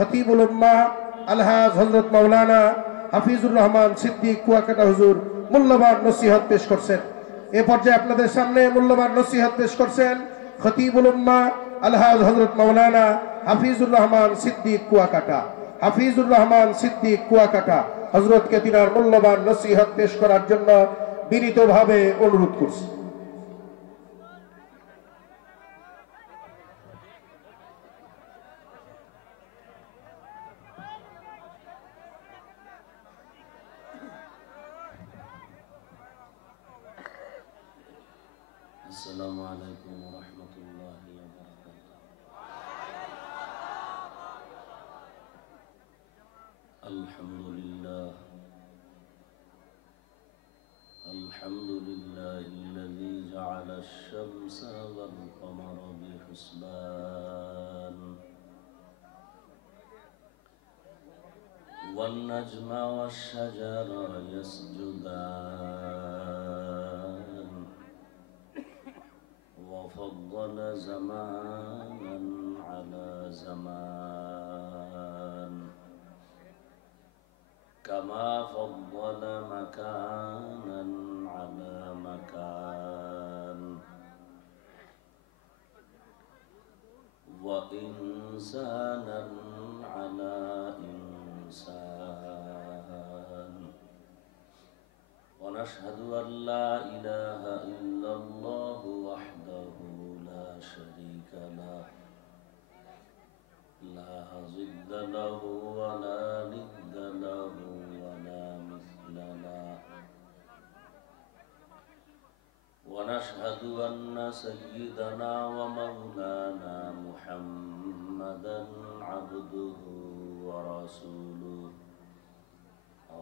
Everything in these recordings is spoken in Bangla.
খতিবুল উম্মাহ আলহাজ হযরত মাওলানা হাফিজুর রহমান সিদ্দিক কুয়াকাটা হুজুর মূল্যবান নসিহত পেশ করছেন। এ পর্যায়ে আপনাদের সামনে মূল্যবান নসিহত পেশ করছেন খতিবুল উম্মাহ আলহাজ হযরত মাওলানা হাফিজুর রহমান সিদ্দিক কুয়াকাটা। হাফিজুর রহমান সিদ্দিক কুয়াকাটা হযরতকে তিনার মূল্যবান নসিহত পেশ করার জন্য বিনীতভাবে অনুরোধ করছি। আসসালামু আলাইকুম ওয়া রাহমাতুল্লাহি ওয়া বারাকাতুহু। আলহামদুলিল্লাহ আলহামদুলিল্লাহিল্লাযী জা'আলা আশ-শামসা ওয়াল কমারা বিহুসবান ওয়ান নাজমা ওয়াশ-শাজারা ইয়াসজুদান وفضل زمانا على زمان كما فضل مكانا على مكان وإنسانا على إنسان ونشهد أن لا إله إلا الله وحده لا شريك له لا ضد له ولا ند له ولا مثل له ونشهد أن سيدنا ومولانا محمدا عبده ورسوله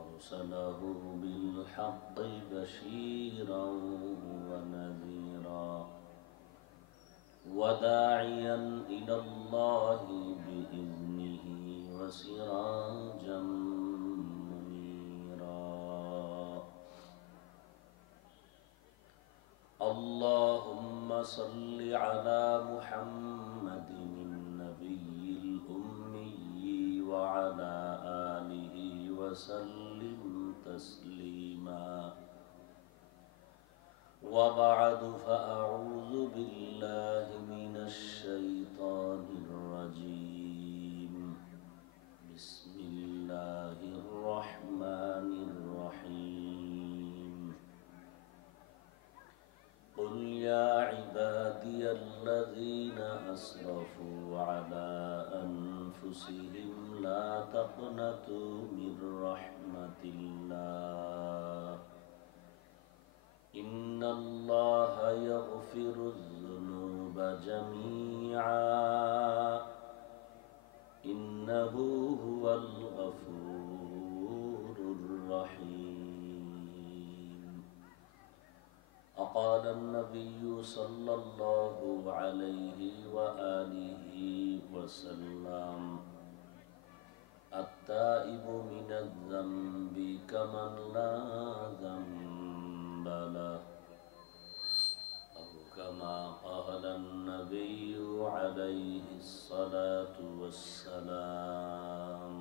أرسله بالحق بشيرا ونذيرا وداعيا إلى الله بإذنه وسراجا منيرا اللهم صل على محمد النبي الأمي وعلى آله وسلم تسليما وبعد فأعوذ بالله من الشيطان الرجيم بسم الله الرحمن الرحيم قل يا عبادي الذين أسرفوا على أنفسهم لا تقنطوا من رحمة الله إن الله يغفر الذنوب جميعا إنه هو الغفور الرحيم وقال النبي صلى الله عليه وآله وسلم التائب من الذنب كمن لا ذنب له أو كما قال النبي عليه الصلاة والسلام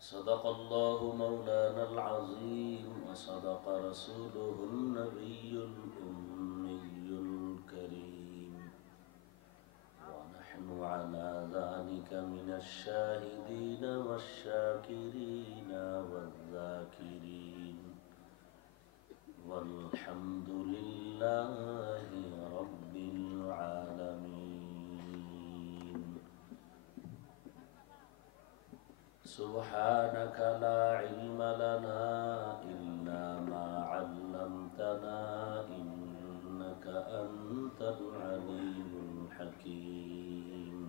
صدق الله مولانا العظيم وصدق رسوله النبي الأمي الكريم ونحن على ذلك من الشاهدين والشاكرين والذاكرين والحمد لله رب العالمين سبحانك لا علم لنا إلا ما علمتنا إنك أنت العليم الحكيم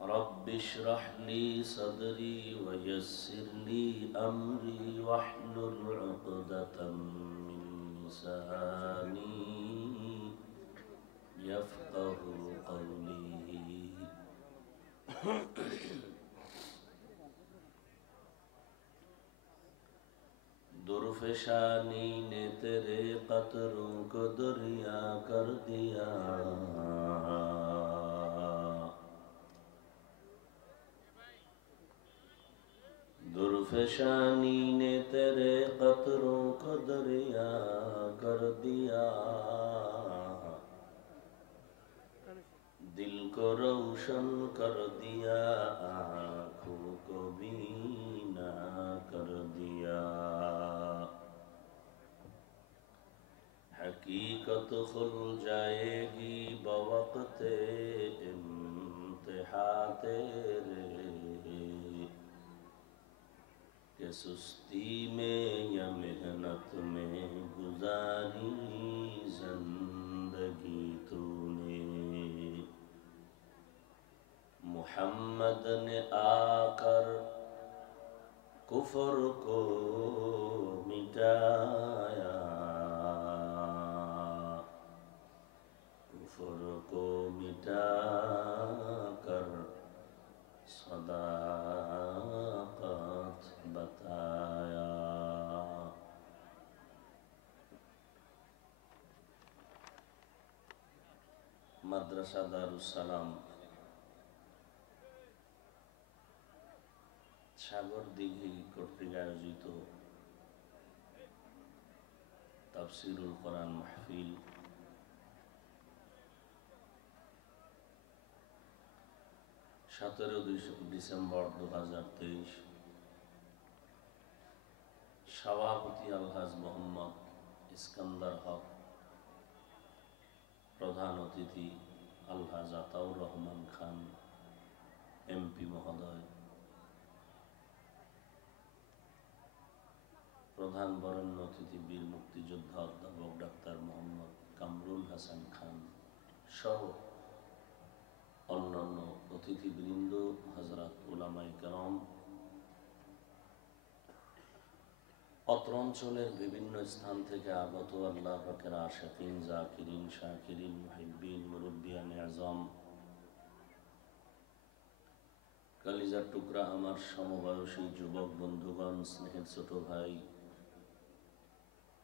رب اشرح لي صدري ويسر لي أمري واحلل عقدة من لساني يفقه قولي दुर्फशानी ने तेरे कतरों को दरिया कर दिया लुत्फ़शानी ने तेरे कतरों को दरिया कर दिया, दिल को रोशन कर दिया, आँखों को बीना कर दिया। हकीकत खुल जाएगी बवक़्ते इम्तिहा तेरे, कि सुस्ती में या मेहनत में गुजारी ज़िंदगी तूने। मुहम्मद ने आकर कुफ्र को मिटाया, कुफ्र को मिटाकर सदाकत बताया। মাদ্রাসা দারুস সালাম সাগরদিঘি কর্তৃক আয়োজিত তাফসীরুল কোরআন মাহফিল 17 ডিসেম্বর 2023, সভাপতি আলহাজ মোহাম্মদ ইস্কান্দার হক, প্রধান অতিথি আলহাজ আতাউর রহমান খান এমপি মহোদয়, প্রধান বরেণ্য অতিথি বীর মুক্তিযোদ্ধা অধ্যাপক ডাক্তার মোহাম্মদ কামরুল হাসান খান সহ অন্যান্য অতিথিবৃন্দ, হযরত উলামায়ে কেরাম, অত্র অঞ্চলের বিভিন্ন স্থান থেকে আগত আল্লাহ পাকের আশিকিন, জাকিরিন, শাকিরিন, মুহিব্বিন, মুরব্বিয়ানে আযম, কলিজার টুকরা আমার সমবয়সী যুবক বন্ধুগণ, স্নেহের ছোট ভাই,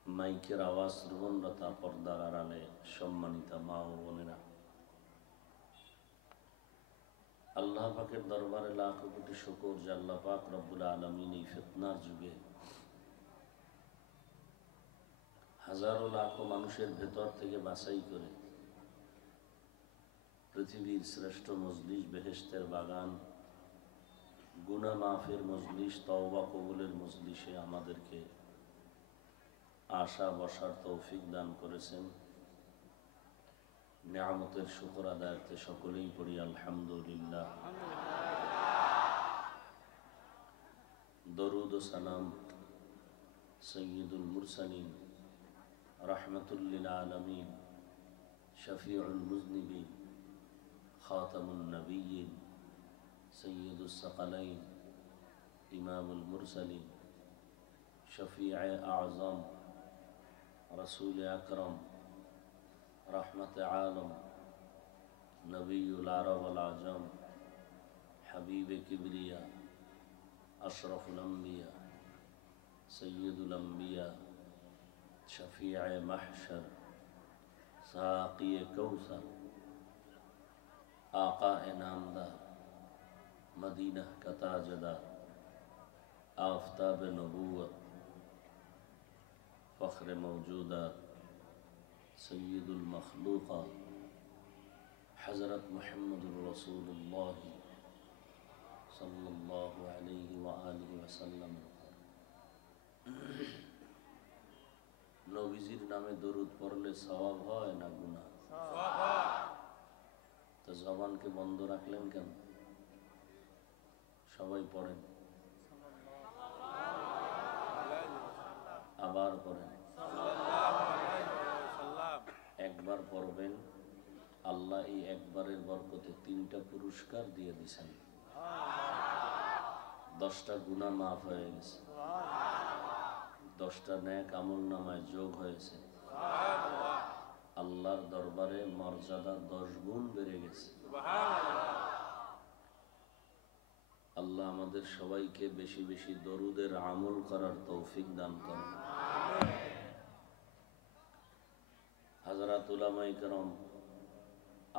মাইকের আওয়াজ শ্রবণরতা পর্দার আড়ালে সম্মানিতা মা ও বোনেরা, আল্লাহ পাকের দরবারে লাখ কোটি শুকর যে আল্লাহ পাক রব্বুল আলামিন এই ফিতনার যুগে হাজারো লাখো মানুষের ভেতর থেকে বাছাই করে পৃথিবীর শ্রেষ্ঠ মজলিস, বেহেশতের বাগান, গুনাহ মাফের মজলিস, তওবা কবুলের মজলিসে আমাদেরকে আশা বসার তৌফিক দান করেছেন। নিয়ামতের শুকর আদায়ার্থে সকলেই পড়ি আলহামদুলিল্লাহ। দরুদ ও সালাম সৈয়দুল মুরসালিন, রাহমাতুল লিল আলামিন, শফিউল মুজনিবিন, খাতামুন নবিয়্যিন, সৈয়দুস সাকালাইন, ইমামুল মুরসালিন, শফিয়ে আযম, রাসূল আকরাম, রহমতে আলম, নবীউল আরব ওয়াল আজম, হাবিবে কিবরিয়া, আশরাফুল আম্বিয়া, সৈয়দুল আম্বিয়া, শফিয়ে মাহশর, সাকিয়ে কৌসর, आका नामदार, मदीना का ताजदार, आफताब नबूवत, फ़ख्र मौजूदा, सय्यदुल मखलूक़ा, हज़रत मुहम्मदुर रसूलुल्लाह सल्लल्लाहु अलैहि व आलिहि वसल्लम। नबीजिर नामे दरूद पढ़ले सवाब হয় না গুনাহ? তো জবানকে বন্ধ রাখলেন কেন? সবাই পড়েন, আবার পড়েন, একবার পড়বেন, আল্লাহ এই একবারের বরকতে 3টা পুরস্কার দিয়ে দিয়েছেন। 10টা গুনাহ মাফ হয়ে গেছে, 10টা নেক আমল নামায় যোগ হয়েছে, আল্লাহর দরবারে মর্যাদা 10 গুণ বেড়ে গেছে। আল্লাহ আমাদের সবাইকে বেশি বেশি দরুদের আমল করার তৌফিক দান করেন। হযরত উলামায়ে কেরাম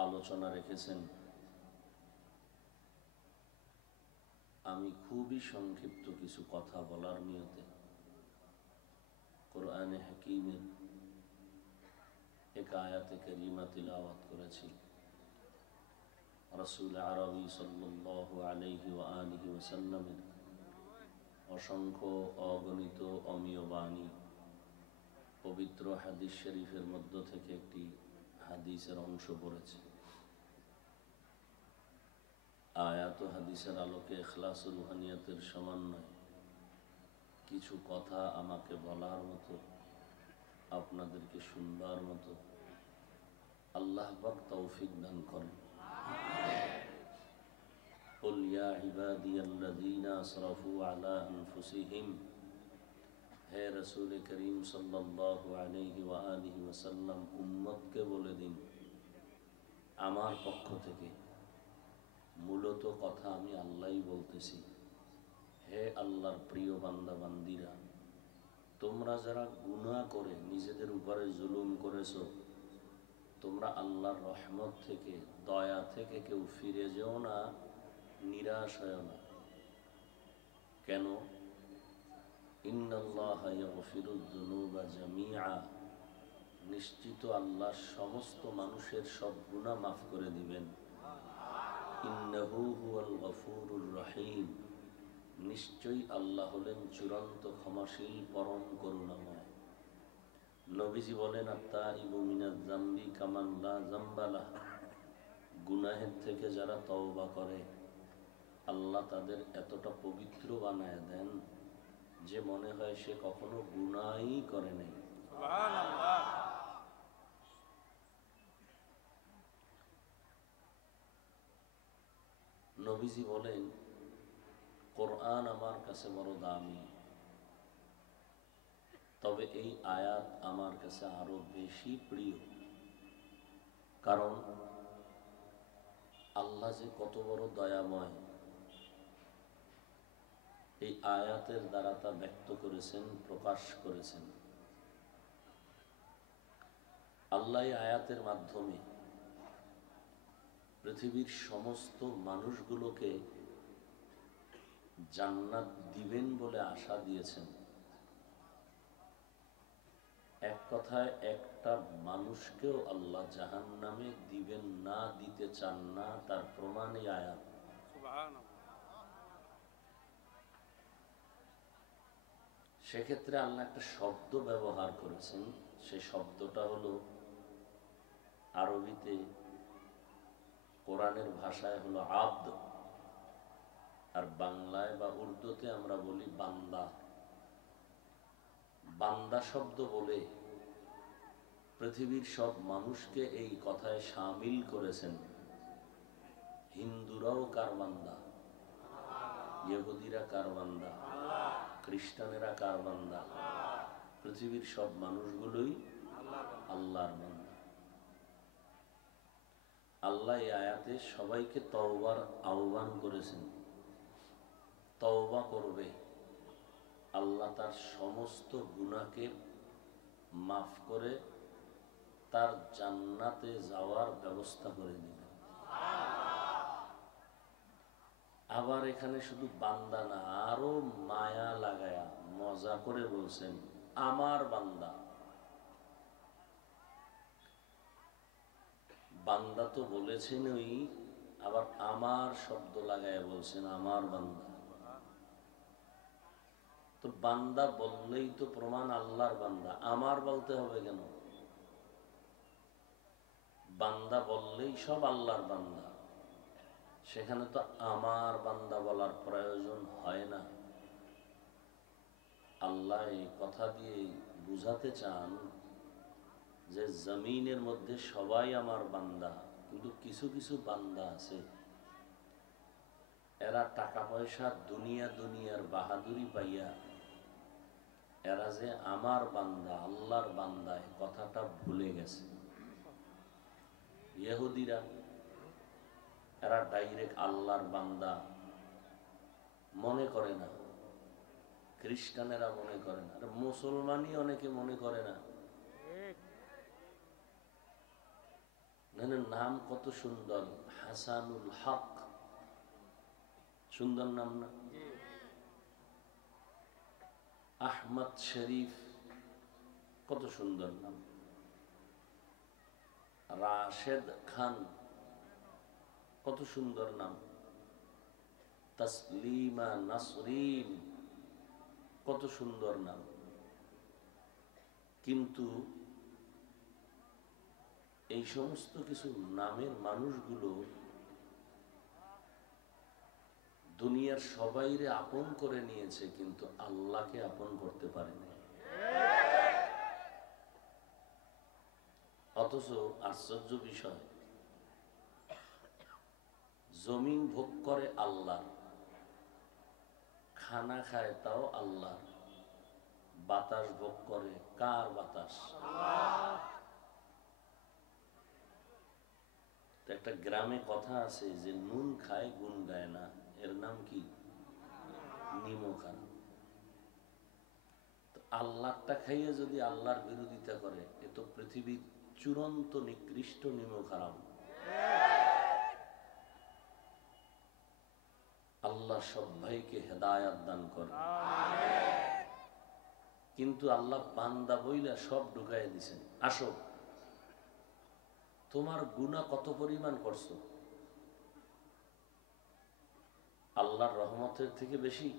আলোচনা রেখেছেন, আমি খুবই সংক্ষিপ্ত কিছু কথা বলার নিয়তে কোরআনে হাকিমের এক আয়াতে কারিমা তিলাওয়াত করেছি। রাসূল আরবি সাল্লাল্লাহু আলাইহি ওয়া আলিহি ওয়াসাল্লামের অসংখ্য অগণিত অমীয় বাণী পবিত্র হাদিস শরীফের মধ্য থেকে একটি হাদিসের অংশ পড়েছে। আয়াত ও হাদিসের আলোকে ইখলাস ও রুহানিয়াতের সমন্বয়ে কিছু কথা আমাকে বলার মতো, আপনাদেরকে শুনবার মতো আল্লাহ পাক তৌফিক দান করেন। قل يا عبادي الذين اسرفوا على انفسهم, হে রাসূল করিম সাল্লাল্লাহু আলাইহি ওয়া আলিহি ওয়াসাল্লাম, উম্মতকে বলে দিন আমার পক্ষ থেকে, মূলত কথা আমি আল্লাহই বলতেছি, হে আল্লাহর প্রিয় বান্দা বান্দিরা, তোমরা যারা গুনাহ করে নিজেদের উপরে জুলুম করেছো, তোমরা আল্লাহর রহমত থেকে, দয়া থেকে কেউ ফিরে যেও না, নিরাশ হয় না। কেন? ইন্নাল্লাহা ইয়াগফিরুয যুনুবা জামিআ, নিশ্চিত আল্লাহ সমস্ত মানুষের সব গুনাহ মাফ করে দিবেন। ইন্নাহু হুয়াল গফুরুর রহিম, নিশ্চয়ই আল্লাহ হলেন চূড়ান্ত ক্ষমাশীল, পরম করুণাময়। নবীজি বলেন, আত-তাইবু মিনাজ যামবি কামান লা যামবা লাহ, গুনাহের থেকে যারা তওবা করে আল্লাহ তাদের এতটা পবিত্র বানায় দেন যে মনে হয় সে কখনো গুনাহই করে নাই। সুবহানাল্লাহ। নবীজি বলেন, কোরআন আমার কাছে বড় দামি, তবে এই আয়াত আমার কাছে আরো বেশি প্রিয়, কারণ আল্লাহ যে কত বড় দয়াময় এই আয়াতের দ্বারা তা ব্যক্ত করেছেন, প্রকাশ করেছেন। আল্লাহ এই আয়াতের মাধ্যমে পৃথিবীর সমস্ত মানুষগুলোকে জান্নাত দিবেন বলে আশা দিয়েছেন। এক কথায় একটা মানুষকেও আল্লাহ জাহান্নামে দিবেন না, দিতে চান না, তার প্রমাণ এই আয়াত। সেক্ষেত্রে আল্লাহ একটা শব্দ ব্যবহার করেছেন, সেই শব্দটা হলো আরবিতে, কোরআনের ভাষায় হলো আব্দ, আর বাংলায় বা উর্দুতে আমরা বলি বান্দা। বান্দা শব্দ বলে পৃথিবীর সব মানুষকে এই কথায় শামিল করেছেন। হিন্দুরাও কার বান্দা, ইহুদিরা কার বান্দা, খ্রিস্টানেরা কার বান্দা, পৃথিবীর সব মানুষগুলোই আল্লাহর বান্দা। আল্লাহ এই আয়াতে সবাইকে তওবার আহ্বান করেছেন। তওবা করবে, আল্লাহ তার সমস্ত গুনাহকে মাফ করে তার জান্নাতে যাওয়ার ব্যবস্থা করে দিবেন। আবার এখানে শুধু বান্দা না, আরো মায়া লাগায়া মজা করে বলছেন আমার বান্দা। বান্দা তো বলেছেন, ওই আবার আমার শব্দ লাগায়া বলছেন আমার বান্দা। তো বান্দা বললেই তো প্রমাণ আল্লাহর বান্দা, আমার বলতে হবে কেন? বান্দা বললেই সব আল্লাহর বান্দা, সেখানে তো আমার বান্দা বলার প্রয়োজন হয় না। আল্লাহ এই কথা দিয়ে বুঝাতে চান যে জমিনের মধ্যে সবাই আমার বান্দা, কিন্তু কিছু কিছু বান্দা আছে এরা টাকা পয়সা দুনিয়ার বাহাদুরি পাইয়া এরা যে আমার বান্দা, আল্লাহর বান্দা, এই কথাটা ভুলে গেছে। ইহুদিরা এরা ডাইরেক্ট আল্লাহর বান্দা মনে করে না, খ্রিস্টানেরা মনে করে না, মুসলমানই অনেকে মনে করে না। নাম কত সুন্দর, হাসানুল হক, সুন্দর নাম না? আহমদ শরীফ, কত সুন্দর নাম। রাশেদ খান, কত সুন্দর নাম। তসলিমা নাসরিন, কত সুন্দর নাম। কিন্তু এই সমস্ত কিছু নামের মানুষগুলো দুনিয়ার সবাইরে আপন করে নিয়েছে, কিন্তু আল্লাহকে আপন করতে পারেনি। অথচ আশ্চর্য বিষয়, জমিন ভোগ করে আল্লাহ, খানা খায় তাও আল্লাহ, বাতাস ভোগ করে কার? বাতাস। একটা গ্রামে কথা আছে যে নুন খায় গুণ গায় না, এর নাম কি? নিমখান। আল্লাহটা খাইয়ে যদি আল্লাহর বিরোধিতা করে, এ তো পৃথিবীর চূড়ান্ত নিকৃষ্ট নিমখারাম। আল্লাহ সব ভাইকে হেদায়াত দান করে, কিন্তু আল্লাহ বান্দা বইলা সব ঢুকাই দিছেন। আসো, তোমার গুনাহ কত পরিমাণ করছো? আল্লাহর রহমতের থেকে বেশি?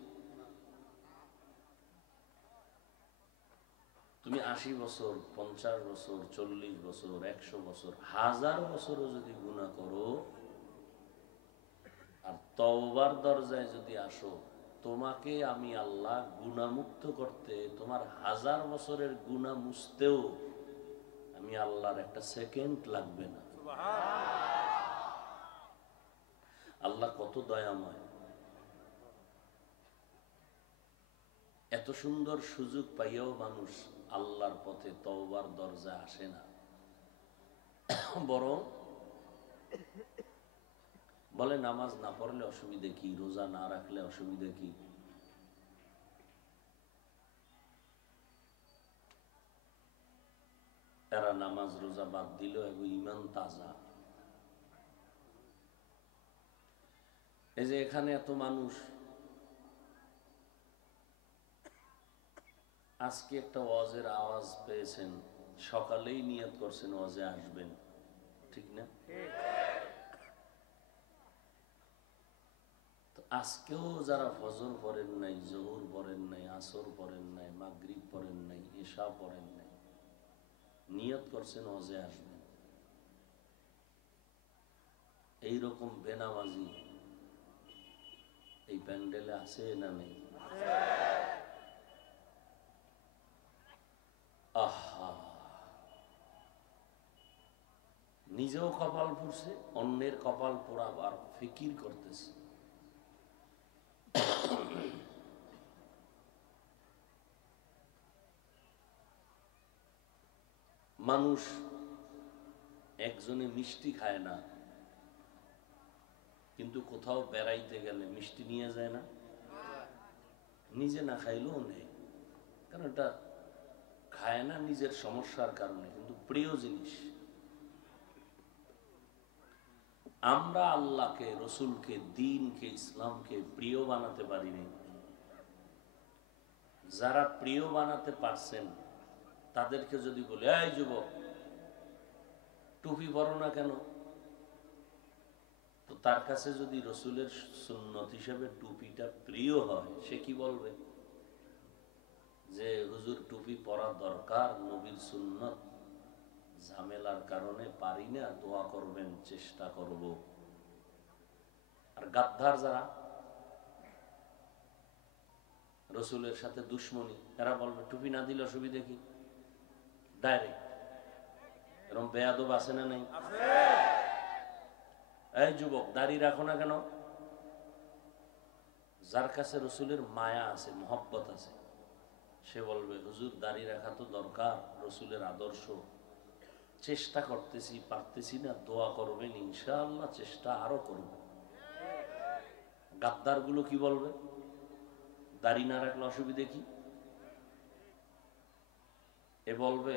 তুমি 80 বছর, 50 বছর, 40 বছর, 100 বছর, 1000 বছরও যদি গুনাহ করো আর তওবার দরজায় যদি আসো, তোমাকে আমি আল্লাহ গুনাহমুক্ত করতে, তোমার 1000 বছরের গুনাহ মুছতেও আমি আল্লাহর একটা সেকেন্ড লাগবে না। আল্লাহ কত দয়াময়। এত সুন্দর সুযোগ পাইয়াও মানুষ আল্লাহর পথে তওবার দরজা আসে না, বরং বলে নামাজ না পড়লে অসুবিধে কি, রোজা না রাখলে অসুবিধে কি। এরা নামাজ রোজা বাদ দিল এবং ইমান তাজা। এই যে এখানে এত মানুষ, আজকে একটা ওয়াজের আওয়াজ পেয়েছেন, সকালেই নিয়ত করছেন ওয়াজে আসবেন, ঠিক না? তো আজকেও যারা ফজর পড়েন নাই, জোহর পড়েন নাই, আসর পড়েন নাই, মাগরিব পড়েন নাই, ইশা পড়েন নাই, নিয়ত করছেন ওয়াজে আসবেন, এইরকম বেনামাজি এই প্যান্ডেলে আছে না নেই? আহা, নিজেও কপাল পুড়ছে, অন্যের কপাল পোড়াবার ফিকির করতেছে। মানুষ একজনে মিষ্টি খায় না, কিন্তু কোথাও বেড়াইতে গেলে মিষ্টি নিয়ে যায় না? নিজে না খাইলেও নেই, কারণ এটা খায় না নিজের সমস্যার কারণে, কিন্তু প্রিয় জিনিস। আমরা আল্লাহকে, রসুলকে, দ্বীনকে, ইসলামকে প্রিয় বানাতে পারিনি। যারা প্রিয় বানাতে পারছেন তাদেরকে যদি বলে, এই যুবক টুপি পরো না কেন, তো তার কাছে যদি রসুলের সুন্নত হিসেবে টুপিটা প্রিয় হয়, সে কি বলবে? যে হুজুর টুপি পরা দরকার, নবীর সুন্নত, ঝামেলার কারণে পারি না, দোয়া করবেন, চেষ্টা করব। আর গাদ্দার যারা রসুলের সাথে দুশ্মনী, এরা বলবে টুপি না দিলে অসুবিধে কি, ডাইরেক্ট। এরকম বেয়াদব আছে না নাই? এই যুবক দাড়ি রাখো না কেন? যার কাছে রসুলের মায়া আছে, মহব্বত আছে, সে বলবে হুজুর দাড়ি রাখা তো দরকার, রসুলের আদর্শ, চেষ্টা করতেছি, পারতেছি না, দোয়া করবেন, ইনশাআল্লাহ চেষ্টা আরো করব। গাদ্দার গুলো কি বলবে? দাড়ি না রাখলে অসুবিধে কি? এ বলবে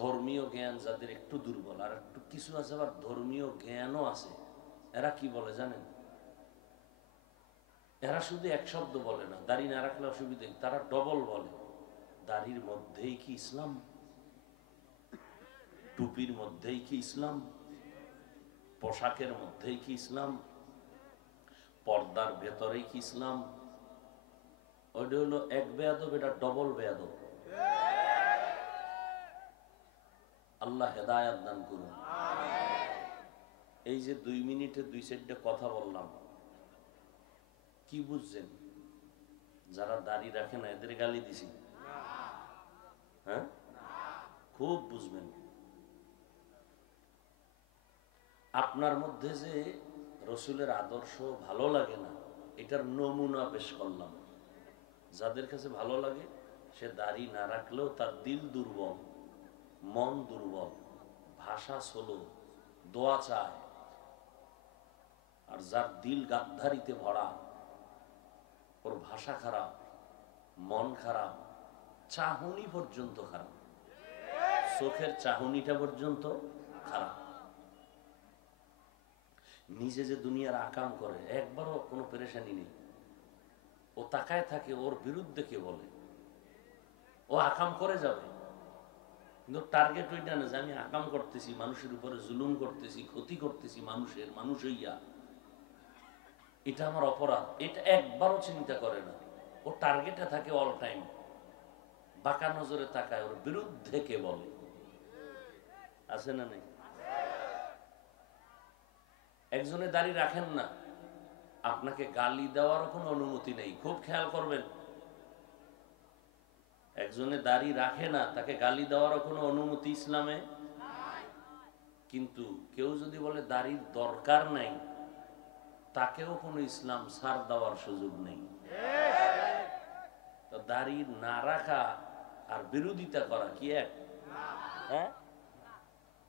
ধর্মীয় জ্ঞান যাদের একটু দুর্বল, আর একটু কিছু আছে আবার ধর্মীয় জ্ঞানও আছে, এরা কি বলে জানেন? এরা শুধু এক শব্দ বলে না, দাড়ি না রাখলে অসুবিধা, তারা ডবল বলে। দাড়ির মধ্যেই কি ইসলাম? টুপির মধ্যেই কি ইসলাম? পোশাকের মধ্যেই কি ইসলাম? পর্দার ভেতরেই কি ইসলাম? ওইটা হলো এক বেয়াদব, এটা ডবল বেয়াদব। আল্লাহ হেদায়াত দান করুন। এই যে 2 মিনিটে 2-4টা কথা বললাম, কি বুঝছেন? যারা দাড়ি রাখে না এদের গালি দিছি? হ্যাঁ, খুব বুঝবেন। আপনার মধ্যে যে রসুলের আদর্শ ভালো লাগে না, এটার নমুনা পেশ করলাম। যাদের কাছে ভালো লাগে সে দাড়ি না রাখলেও তার দিল দুর্বল, মন দুর্বল, ভাষা ছোলো, দোয়া চায়। আর যার দিল গাদ্দারিতে ভরা, ওর ভাষা খারাপ, মন খারাপ, চাহনি পর্যন্ত খারাপ, চোখের চাহনিটা পর্যন্ত খারাপ। নিজে যে দুনিয়ার আকাম করে একবারও কোনো পেরেশানি নেই, ও তাকায় থাকে ওর বিরুদ্ধে কে বলে, ও আকাম করে যাবে, কিন্তু টার্গেট ওইটা না যে আমি আকাম করতেছি, মানুষের উপরে জুলুম করতেছি, ক্ষতি করতেছি মানুষের, মানুষ হইয়া এটা আমার অপরাধ, এটা একবারও চিন্তা করে না। ও টার্গেটে থাকে অল টাইম, বাঁকা নজরে তাকায় ওর বিরুদ্ধে কে বলে। আছে না নেই? একজনে দাড়ি রাখেন না, আপনাকে গালি দেওয়ারও কোনো অনুমতি নেই, খুব খেয়াল করবেন। একজনে দাড়ি রাখে না, তাকে গালি দেওয়ারও কোনো অনুমতি ইসলামে। কিন্তু কেউ যদি বলে দাড়ির দরকার নাই, তাকেও কোনো ইসলাম ছাড় দেওয়ার সুযোগ নেই। তো দাড়ি না রাখা আর বিরোধিতা করা কি এক? হ্যাঁ,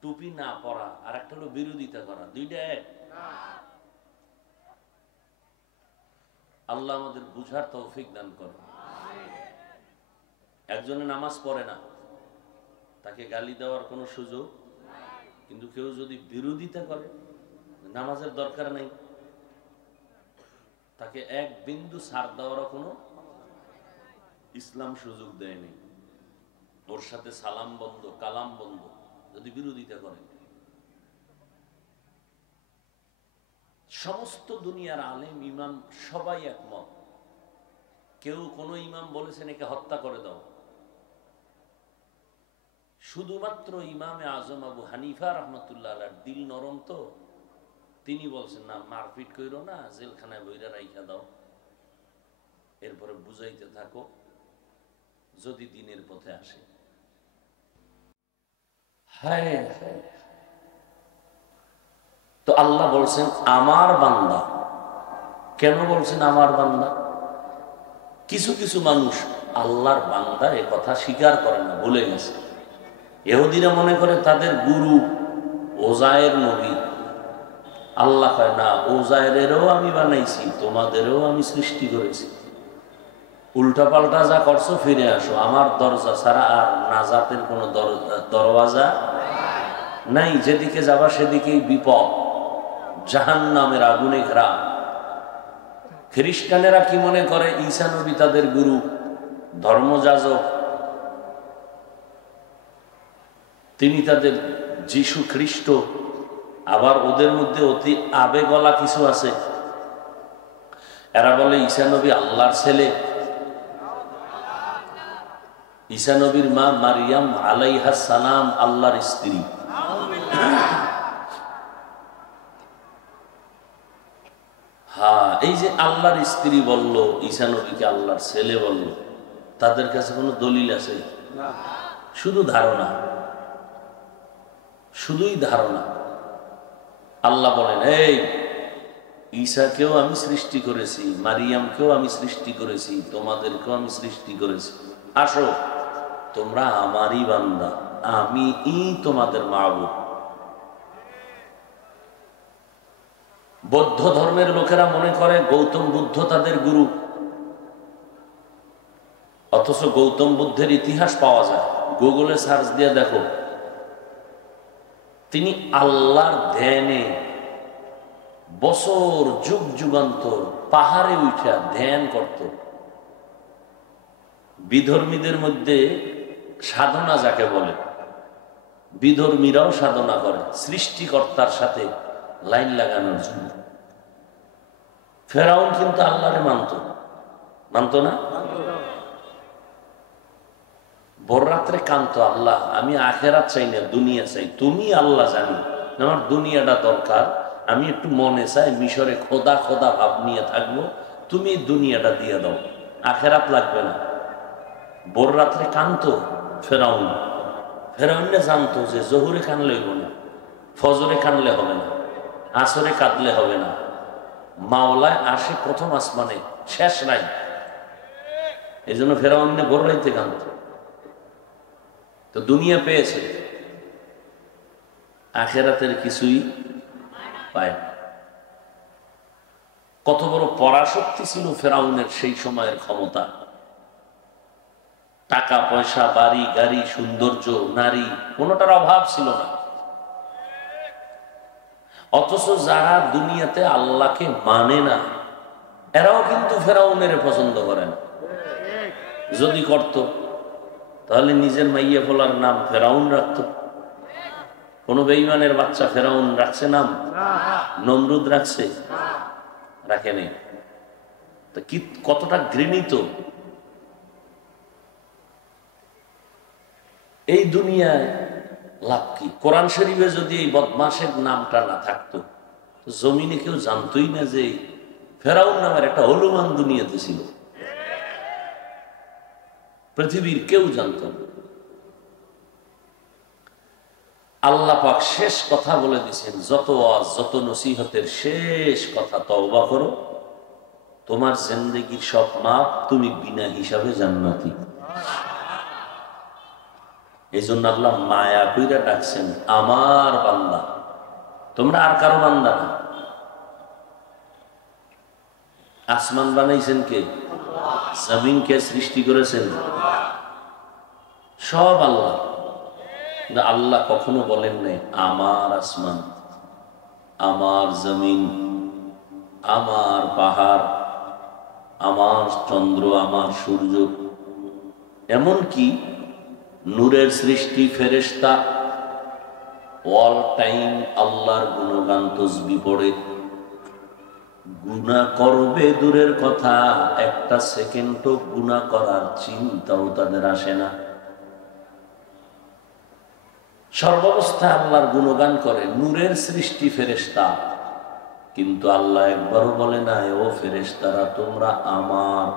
টুপি না পরা আর একটা হলো বিরোধিতা করা, দুইটা এক? আল্লাহ আমাদের বুঝার তৌফিক দান করে। একজনে নামাজ পড়ে না, তাকে গালি দেওয়ার কোনো সুযোগ, কিন্তু কেউ যদি বিরোধিতা করে, নামাজের দরকার নাই, তাকে এক বিন্দু ছাড় দেওয়ারও কোনো ইসলাম সুযোগ দেয়নি। ওর সাথে সালাম বন্ধ, কালাম বন্ধ যদি বিরোধিতা করে। সমস্ত দুনিয়ার আলেম ইমাম সবাই একমত, কেউ কোনো ইমাম বলেছেন একে হত্যা করে দাও। শুধুমাত্র ইমামে আজম আবু হানিফা রহমতুল্লাহ আলাইহির দিল নরম, তো তিনি বলছেন না, মারপিট কইরো না, জেলখানায় বইরা রাইখা দাও, এরপরে বুঝাইতে থাকো, যদি দিনের পথে আসে। হায় হায়, তো আল্লাহ বলছেন আমার বান্দা। কেন বলছেন আমার বান্দা? কিছু কিছু মানুষ আল্লাহর বান্দা এ কথা স্বীকার করে না, ভুলে গেছে। ইহুদিরা মনে করে তাদের গুরু ওজায়ের নবী। আল্লাহ কয় না, ওজায়েরেরও আমি বানাইছি, তোমাদেরও আমি সৃষ্টি করেছি। উল্টা পাল্টা যা করছো ফিরে আসো, আমার দরজা ছাড়া আর নাজাতের কোনো দরওয়াজা নাই। যেদিকে যাবা সেদিকেই বিপদ, জাহান্নামের আগুনে ঘেরা। খ্রিস্টানেরা কি মনে করে ঈসা নবী তাদের গুরু, ধর্মযাজক, তিনি তাদের যিশু খ্রিস্ট। আবার ওদের মধ্যে অতি আবেগলা কিছু আছে, এরা বলে ঈসা নবী আল্লাহর ছেলে। ঈসা নবীর মা মারিয়াম আলাইহাস সালাম আল্লাহর স্ত্রী। হ্যাঁ, এই যে আল্লাহর স্ত্রী বলল, ঈসা নবীকে আল্লাহর ছেলে বলল, তাদের কাছে কোনো দলিল আছে? শুধু ধারণা, শুধুই ধারণা। আল্লাহ বলেন, এই ঈসাকেও আমি সৃষ্টি করেছি, মারিয়ামকেও আমি সৃষ্টি করেছি, তোমাদেরকেও আমি সৃষ্টি করেছি। আসো, তোমরা আমারই বান্দা, আমি তোমাদের মাবুদ। বৌদ্ধ ধর্মের লোকেরা মনে করে গৌতম বুদ্ধ তাদের গুরু, অথচ গৌতম বুদ্ধের ইতিহাস পাওয়া যায়, গুগলে সার্চ দিয়ে দেখো। তিনি আল্লাহর ধ্যানে বছর যুগ যুগান্তর পাহাড়ে উঠা ধ্যান করত। বিধর্মীদের মধ্যে সাধনা যাকে বলে, বিধর্মীরাও সাধনা করে সৃষ্টিকর্তার সাথে লাইন লাগানোর জন্য। ফেরাউন কিন্তু আল্লাহরে মানত না। ভোর রাত্রে কান্ত, আল্লাহ আমি আখেরাত চাই না, দুনিয়া চাই, তুমি আল্লাহ জানি আমার দুনিয়াটা দরকার, আমি একটু মনে চাই মিশরে খোদা খোদা ভাব নিয়ে থাকবো, তুমি দুনিয়াটা দিয়ে দাও, আখেরাত লাগবে না। ভোর রাত্রে কান্ত ফেরাউন। ফেরাউনে জানতো যে জহুরে কানলে হইব না, ফজরে কানলে হবে না, আসরে কাঁদলে হবে না, মাওলায় আসে প্রথম আসমানে, শেষ নাই। এই জন্য ফেরাউনে ভোর রাইতে কান্ত। তো দুনিয়া পেয়েছে, আখেরাতের কিছুই পায় না। কত বড় পরাশক্তি ছিল ফেরাউনের সেই সময়ের ক্ষমতা, টাকা পয়সা, বাড়ি গাড়ি, সৌন্দর্য, নারী, কোনোটার অভাব ছিল না। অথচ যারা দুনিয়াতে আল্লাহকে মানে না, এরাও কিন্তু ফেরাউনের পছন্দ করে না। যদি করত তাহলে নিজের মাইয়া ফলার নাম ফেরাউন রাখত। কোন বেঈমানের বাচ্চা ফেরাউন রাখছে নাম? নমরুদ রাখছে? রাখেনি। তো কি কতটা ঘৃণিত এই দুনিয়ায়, লাভ কি? কোরআন শরীফে যদি এই বদমাশের নামটা না থাকতো, জমিনে কেউ জানতোই না যে ফেরাউন নামের একটা হলুমান দুনিয়াতে ছিল। পৃথিবীর কেউ জানত না। আল্লাহ পাক শেষ কথা বলে দিয়েছেন, যত ওয়াজ যত নসিহতের শেষ কথা, তওবা করো, তোমার জিন্দেগীর সব মাপ, তুমি বিনা হিসাবে জান্নাতি। এই জন্য আল্লাহ মায়া কইরা ডাকছেন, আমার বান্দা, তোমরা আর কারো বান্দা না। আসমান বানাইছেন কে? জমিন কে সৃষ্টি করেছেন? সব আল্লাহ। আল্লাহ কখনো বলেন নাই আমার আসমান, আমার জমিন, আমার পাহাড়, আমার চন্দ্র, আমার সূর্য। এমনকি নূরের সৃষ্টি ফেরেশতা অল টাইম আল্লাহর গুণগান তসবিহ পড়ে। গুনাহ করবে দূরের কথা, একটা সেকেন্ডও গুনাহ করার চিন্তাও তাদের আসে না। সর্বাবস্থায় আল্লাহর গুণগান করে নূরের সৃষ্টি ফেরেশতা, কিন্তু আল্লাহ একবারও বলে না ও ফেরেশতারা তোমরা আমার।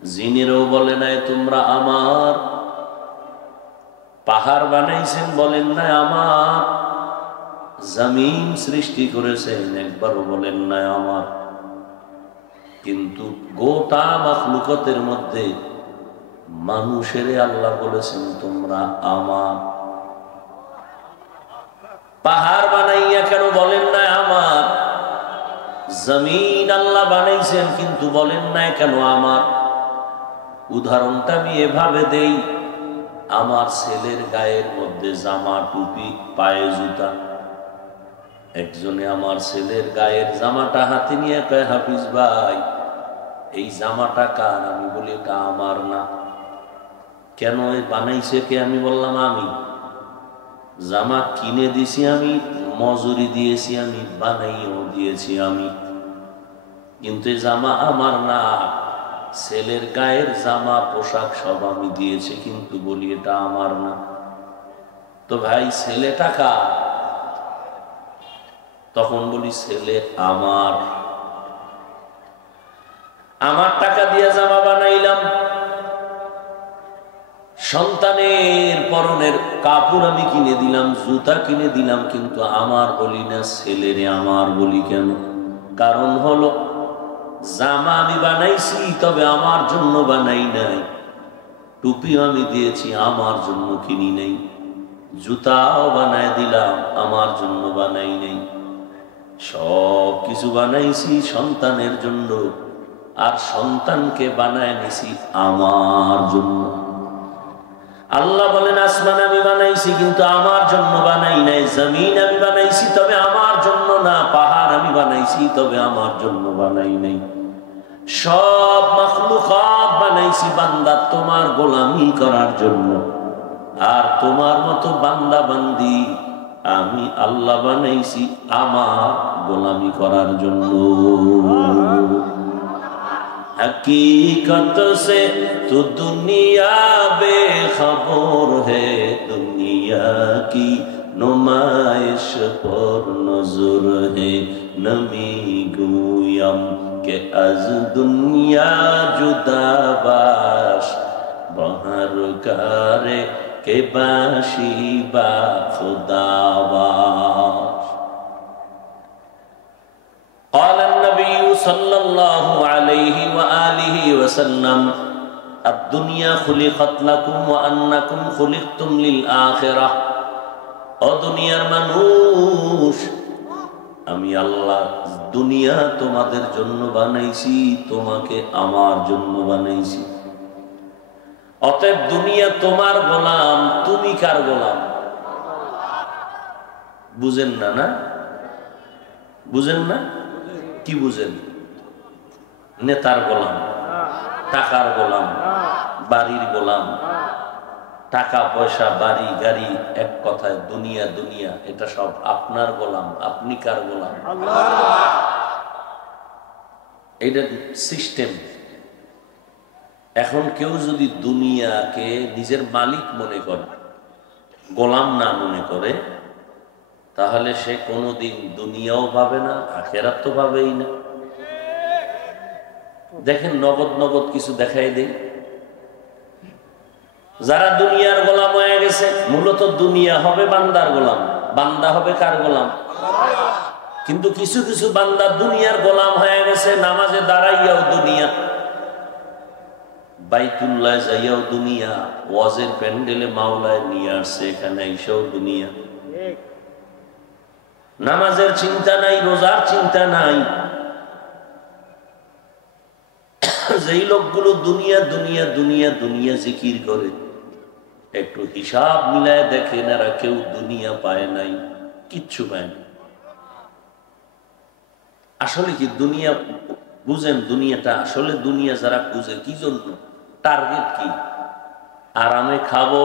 জিনেরও বলে নাই তোমরা আমার। পাহাড় বানাইছেন বলেন নাই আমার। জমিন সৃষ্টি করেছেন একবারও বলেন নাই আমার। কিন্তু গোটা মাখলুকাতের মধ্যে মানুষের আল্লাহ বলেছেন তোমরা আমার। পাহাড় বানাইয়া কেন বলেন নাই আমার? জমিন আল্লাহ বানাইছেন কিন্তু বলেন নাই কেন আমার? উদাহরণটা আমি এভাবে দেই, আমার ছেলের গায়ের মধ্যে জামা, টুপি, পায়ে জুতা। একজনে আমার ছেলের গায়ের জামাটা হাতে নিয়ে কয়, হাফিজ ভাই এই জামাটা কার? আমি বলি এটা আমার না। কেন বানাইছে কে? আমি বললাম আমি। জামা কিনে দিছি আমি, মজুরি দিয়েছি আমি, বানাইও দিয়েছি আমি, কিন্তু এই জামা আমার না। ছেলের গায়ের জামা পোশাক সব আমি দিয়েছি, কিন্তু বলি এটা আমার না। তো ভাই ছেলেটা কার? তখন বলি ছেলে আমার। আমার টাকা দিয়ে জামা বানাইলাম, সন্তানের পরনের কাপড় আমি কিনে দিলাম, জুতা কিনে দিলাম, কিন্তু আমার বলি না, ছেলেরে আমার বলি কেন? কারণ হলো জামা আমি বানাইছি তবে আমার জন্য বানাই নাই, টুপিও আমি দিয়েছি আমার জন্য কিনি নাই, জুতাও বানাই দিলাম আমার জন্য বানাই নাই। সব কিছু বানাইছি সন্তানের জন্য, আর সন্তানকে বানায় নিছি আমার জন্য। আল্লাহ বলেন আসমান আমি বানাইছি কিন্তু আমার জন্য বানাই নাই, জমিন আমি বানাইছি তবে আমার জন্য বানাইছি, তবে আমার জন্য বানাই নাই। সব মাখলুকাত বানাইছি বান্দা তোমার গোলামি করার জন্য, আর তোমার মতো বান্দা বান্দি আমি আল্লাহ বানাইছি আমার গোলামি করার জন্য। हकीकत से तो दुनिया बेखबर है, दुनिया की नुमाइश पर नजर है। नमी गुयम के अज दुनिया जुदा बाश, बहर करे के बाशी बा खुदावाश। قال النبي صلى الله عليه وآله وسلم الدنيا خلقت لكم وأنكم خلقتم للآخرة। ও দুনিয়ার মানুষ, আমি আল্লাহ দুনিয়া তোমাদের জন্য বানাইছি, তোমাকে আমার জন্য বানাইছি। অতএব দুনিয়া তোমার গোলাম, তুমি কার গোলাম? বুঝেন না? না বুঝেন না? কি বুঝেন? নেতার গোলাম, টাকার গোলাম, বাড়ির গোলাম। টাকা পয়সা বাড়ি গাড়ি, এক কথায় দুনিয়া দুনিয়া, এটা সব আপনার গোলাম। আপনি কার গোলাম? এটা সিস্টেম। এখন কেউ যদি দুনিয়াকে নিজের মালিক মনে করে, গোলাম না মনে করে, তাহলে সে কোনোদিন দুনিয়াও পাবে না, আখেরাত তো পাবেই না। দেখেন নগদ নগদ কিছু দেখাই দেই। যারা দুনিয়ার গোলাম হয়ে গেছে, মূলত দুনিয়া হবে বান্দার গোলাম, বান্দা হবে কার গোলাম? কিন্তু কিছু কিছু বান্দা দুনিয়ার গোলাম হয়ে গেছে, নামাজে দাঁড়াইয়াও দুনিয়া, বাইতুল্লাহ যাইয়াও দুনিয়া, ওয়াজের প্যান্ডেলে মাওলায় নিয়ে আসছে, এখানে এসেও দুনিয়া। নামাজের চিন্তা নাই, রোজার চিন্তা নাই। যেই লোকগুলো দুনিয়া দুনিয়া দুনিয়া দুনিয়া জিকির করে, একটু হিসাব মিলায় দেখেন এরা কেউ দুনিয়া পায় নাই, কিচ্ছু পায় না। আসলে কি দুনিয়া বুঝেন? দুনিয়াটা আসলে দুনিয়া যারা খুঁজে কি জন্য, টার্গেট কি? আরামে খাবো,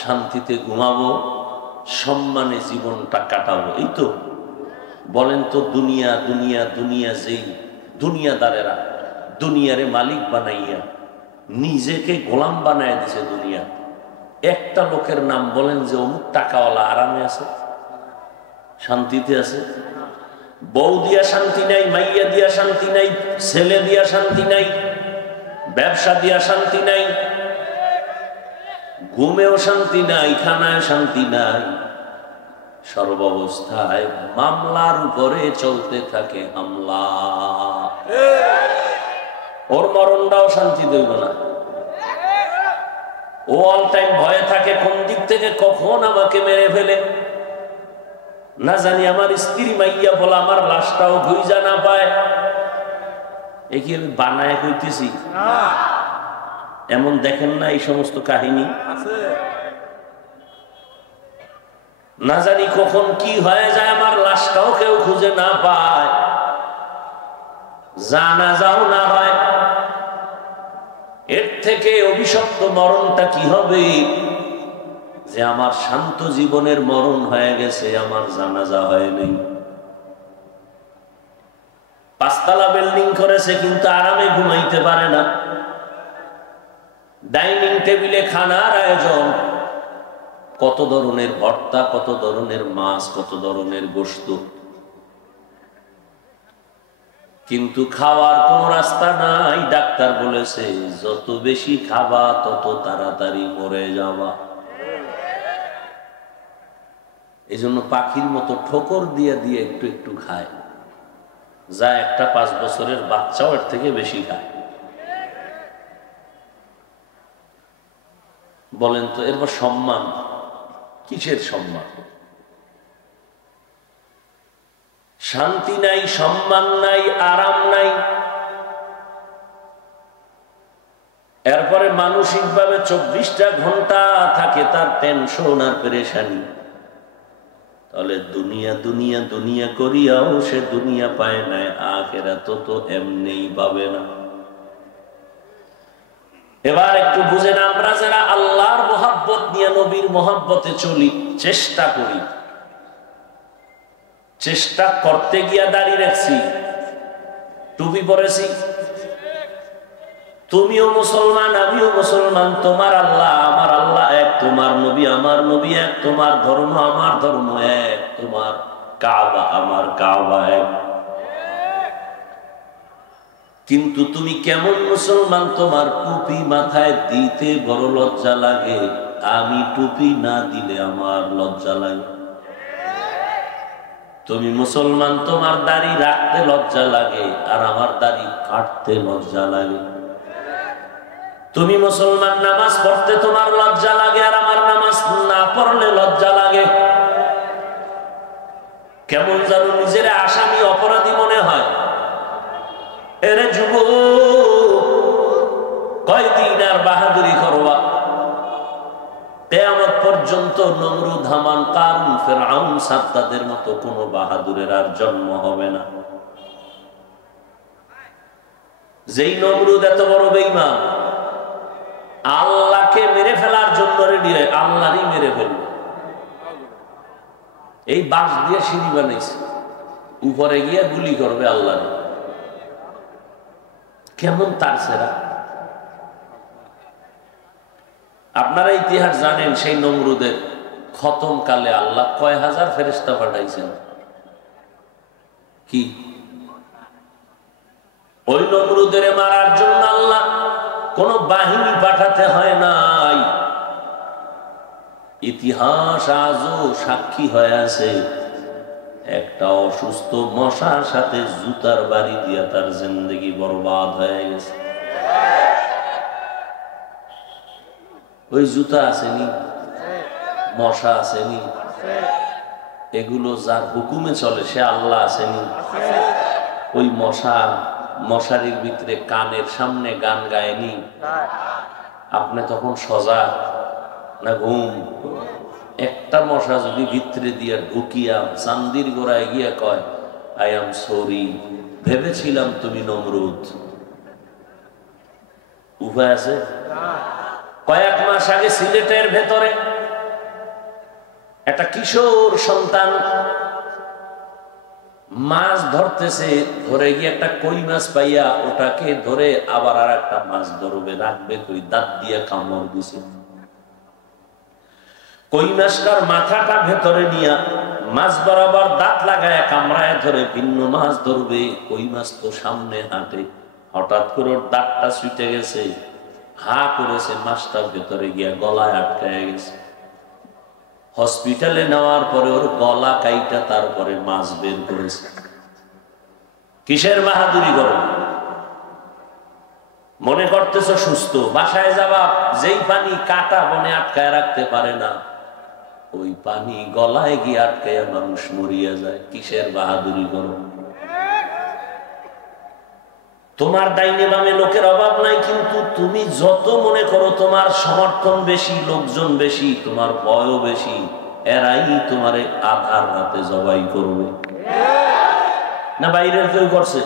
শান্তিতে ঘুমাবো, সম্মানে জীবনটা কাটাবো, এই তো। বলেন তো দুনিয়া দুনিয়া দুনিয়া, যেই দুনিয়াদারেরা দুনিয়ারে মালিক বানাইয়া নিজেকে গোলাম বানায় দিছে দুনিয়া, একটা লোকের নাম বলেন যে অমুক টাকাওয়ালা আরামে আছে, শান্তিতে আছে? বউ দিয়া শান্তি নাই, মাইয়া দিয়া শান্তি নাই, ছেলে দিয়া শান্তি নাই, ব্যবসা দিয়া শান্তি নাই, ঘুমেও শান্তি নাই, খানায় শান্তি নাই। সর্বাবস্থায় মামলার উপরে চলতে থাকে হামলা। ওর মরণটাও শান্তি দেব না। ও অল টাইম ভয়ে থাকে কোন দিক থেকে কখন আমাকে মেরে ফেলে, না জানি আমার স্ত্রী মাইয়া বলা আমার লাশটাও ভুইজা না পায়। এ কি আমি বানায় কইতেছি? এমন দেখেন না এই সমস্ত কাহিনী? না জানি কখন কি হয়ে যায়, আমার লাশটাও কেউ খুঁজে না পায়, জানাজাও না হয়। এর থেকে অভিশপ্ত মরণটা কি হবে, যে আমার শান্ত জীবনের মরণ হয়ে গেছে, আমার জানাজা হয় নাই। পাঁচতলা বিল্ডিং করেছে কিন্তু আরামে ঘুমাইতে পারে না। ডাইনিং টেবিলে খানার আয়োজন, কত ধরনের ভর্তা, কত ধরনের মাছ, কত ধরনের গোশত, কিন্তু খাওয়ার কোন রাস্তা নাই। ডাক্তার বলেছে যত বেশি খাবা তত তাড়াতাড়ি মরে যাবা। এই জন্য পাখির মতো ঠোকর দিয়ে দিয়ে একটু একটু খায়, যা একটা 5 বছরের বাচ্চাও এর থেকে বেশি খায়। বলেন তো এরপর সম্মান, কিসের সম্মান? শান্তি নাই, সম্মান নাই, আরাম নাই। এরপরে মানসিকভাবে 24টা ঘন্টা থাকে তার টেনশন আর পেরেশানি। তাহলে দুনিয়া দুনিয়া দুনিয়া করিয়াও সে দুনিয়া পায় না, আখিরাত তো এমনিই পাবে না। এবার একটু বুঝেন, আমরা যারা আল্লাহর মহব্বত নিয়ে নবীর মহব্বতে চলি, চেষ্টা করি, চেষ্টা করতে গিয়া দাঁড়িয়ে রাখছি, টুপি পরেছি, তুমিও মুসলমান আমিও মুসলমান, তোমার আল্লাহ আমার আল্লাহ এক, তোমার নবী আমার নবী এক, তোমার ধর্ম আমার ধর্ম এক, তোমার কাবা আমার কাবা এক। কিন্তু তুমি কেমন মুসলমান, তোমার টুপি মাথায় দিতে বড় লজ্জা লাগে, আমি টুপি না দিলে আমার লজ্জা লাগে। তুমি মুসলমান, তোমার দাড়ি রাখতে লজ্জা লাগে, আর আমার দাড়ি কাটতে লজ্জা লাগে। তুমি মুসলমান, নামাজ পড়তে তোমার লজ্জা লাগে, আর আমার নামাজ না পড়লে লজ্জা লাগে। কেমন যেন নিজের আসামি অপরাধী মনে হয়। এরে যুবক, কয়দিন আর বাহাদুরি করবা? কিয়ামত পর্যন্ত নমরুদ, হামান, কারুন, ফিরআউন, সাদ্দাদের মতো কোন বাহাদুরের আর জন্ম হবে না। যেই নমরুদ এত বড় বেঈমান, আল্লাহকে মেরে ফেলার জন্য রেডি হয়, আল্লাহরই মেরে ফেলবে। এই বাঁশ দিয়ে সিঁড়ি বানাইছে, উপরে গিয়ে গুলি করবে আল্লাহ। কেমন তার সেরা! আপনারা ইতিহাস জানেন, সেই নমরুদের খতম কালে আল্লাহ কয় হাজার ফেরেশতা পাঠাইছেন। কি ওই নমরুদের মারার জন্য আল্লাহ কোন বাহিনী পাঠাতে হয় নাই। ইতিহাস আজও সাক্ষী হয়ে আছে, একটা অসুস্থ মশার সাথে জুতার বাড়ি দিয়া তার জিন্দেগি বরবাদ হয়ে গেছে। ওই জুতা আসেনি, মশা আসেনি, এগুলো যার হুকুমে চলে সে আল্লাহ আসেনি। ওই মশা মশারির ভিতরে কানের সামনে গান গায়নি, আপনি তখন সজাগ না ঘুম? একটা মশা যদি ভিতরে দিয়া ঢুকিয়া চান্দির গোড়ায় গিয়া কয় আই এম সরি, ভেবেছিলাম তুমি নমরুদ, উপায় আছে? কয়েক মাস আগে সিলেটের ভেতরে একটা কিশোর সন্তান মাছ ধরতেছে, ধরে গিয়ে একটা কই মাছ পাইয়া ওটাকে ধরে আবার আর একটা মাছ ধরবে, রাখবে কই, দাঁত দিয়ে কামড় দিছে। কই মাছটার মাথাটা ভেতরে নিয়া মাছ বরাবর দাঁত লাগায় কামড়ায় ধরে ভিন্ন মাছ ধরবে। কই মাছ তো সামনে হাঁটে, হঠাৎ করে ওর দাঁতটা ছুটে গেছে, হা করেছে, মাছটা ভেতরে গিয়া গলায় আটকায় গেছে। হসপিটালে নেওয়ার পরে ওর গলা কাইটা তারপরে মাছ বের করেছে। কিসের বাহাদুরি করো? মনে করতেছ সুস্থ, বাসায় যাবা, যেই পানি কাটা বনে আটকায় রাখতে পারে না, ওই পানি গলায় গিয়ে আটকায় মানুষ মরিয়া যায়। কিসের বাহাদুরি করো? তোমার ডাইনে বামে লোকের অভাব নাই, কিন্তু তুমি যত মনে করো তোমার সমর্থন বেশি, লোকজন বেশি, তোমার ভয়ও বেশি, এরাই তোমারে আধার রাতে জবাই করবে। না বাইরের কেউ করছে?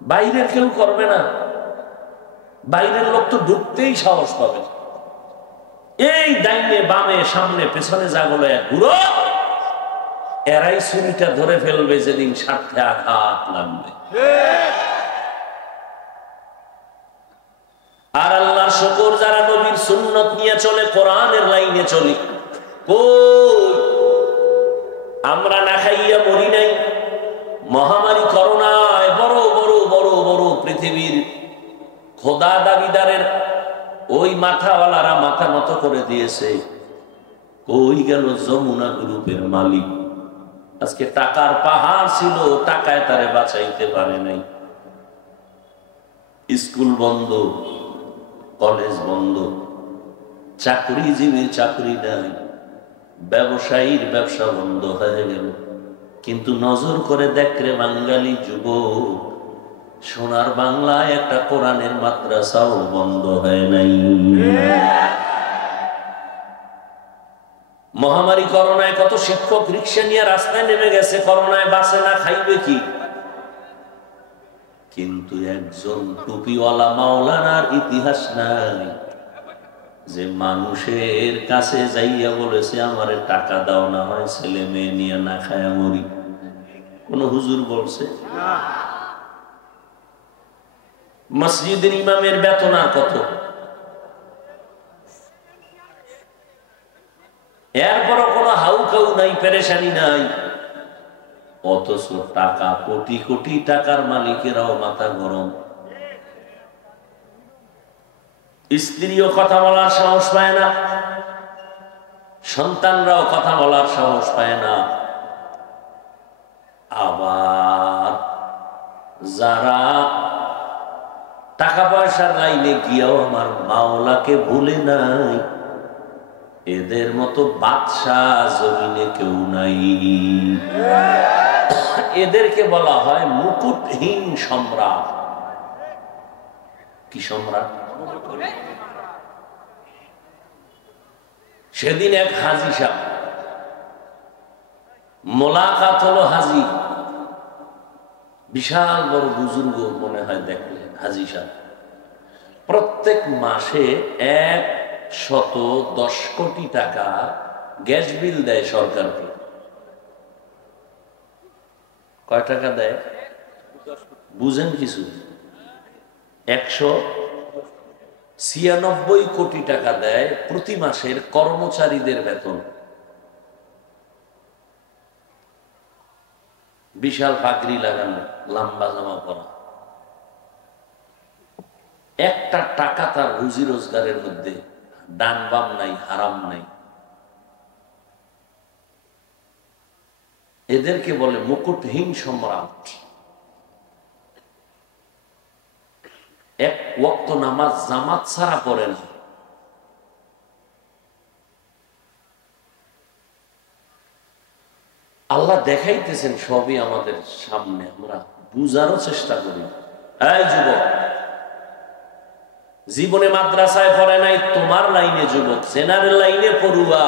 বাইরের কেউ করবে না। বাইরের লোক তো ঢুকতেই সাহস পাবে। এই ডাইনে বামে সামনে পেছনে যাগুলো ঘুরো, এরাই ছুরিটা ধরে ফেলবে যেদিন স্বার্থে আঘাত লাগবে। আর আল্লাহর শুকর, যারা নবীর সুন্নত নিয়ে চলে, কোরআনের লাইনে চলি, কই আমরা না খাইয়া মরি নাই? মহামারী করোনায় বড় বড় বড় বড় পৃথিবীর খোদা দাবিদারের ওই মাথাওয়ালারা মাথা নত করে দিয়েছে। কই গেল যমুনা গ্রুপের মালিক? আজকে টাকার পাহাড় ছিল, টাকায় তারে বাঁচাইতে পারে নাই। স্কুল বন্ধ, কলেজ বন্ধ, চাকরিজীবীর চাকরি নাই, ব্যবসায়ীর ব্যবসা বন্ধ হয়ে গেল। কিন্তু নজর করে দেখ রে বাঙালি যুবক, সোনার বাংলায় একটা কোরআনের মাদ্রাসাও বন্ধ হয় নাই। মহামারী করোনায় কত শিক্ষক রিক্সা নিয়ে রাস্তায় নেমে গেছে, করোনায় বাসে না, খাইবে কি? কিন্তু একজন টুপিওয়ালা মাওলানার ইতিহাস নাই যে মানুষের কাছে যাইয়া বলেছে আমারে টাকা দাও, না হয় ছেলে মেয়ে নিয়ে না খায়া মরি। কোন হুজুর বলছে? মসজিদের ইমামের বেতন আর কত? এরপরও কোনো হাউকাউ নাই, পেরেশানি নাই। অথচ টাকা, কোটি কোটি টাকার মালিকেরাও মাথা গরম। স্ত্রীও কথা বলার সাহস পায় না, সন্তানরাও কথা বলার সাহস পায় না। আবার যারা টাকা পয়সার লাইনে গিয়েও আমার মাওলাকে ভুলে নাই, এদের মতো বাদশাহ জমিনে কেউ নাই। এদেরকে বলা হয় মুকুটহীন সম্রাট। কি সম্রাট? সেদিন এক হাজী সাহেব মোলাকাত হলো, হাজী বিশাল বড় বুজুর্গ মনে হয় দেখলেন। হাজী সাহেব প্রত্যেক মাসে 110 কোটি টাকা গ্যাস বিল দেয় সরকারকে। কয় টাকা দেয় বুঝেন কিছু? 196 কোটি টাকা দেয় প্রতি মাসের কর্মচারীদের বেতন। বিশাল পাগড়ি লাগানো, লম্বা জামা পরা। একটা টাকা তার রুজি রোজগারের মধ্যে ডান বাম নাই, হারাম নাই। এদেরকে বলে মুকুটহীন সম্রাট। এক ওয়াক্ত নামাজ জামাত ছাড়া পড়ে না। আল্লাহ দেখাইতেছেন সবই আমাদের সামনে, আমরা বুঝারও চেষ্টা করি। এই যুবক, জীবনে মাদ্রাসায় পড়ে নাই, তোমার লাইনে যুবক, জেনারেল লাইনে পড়ুয়া,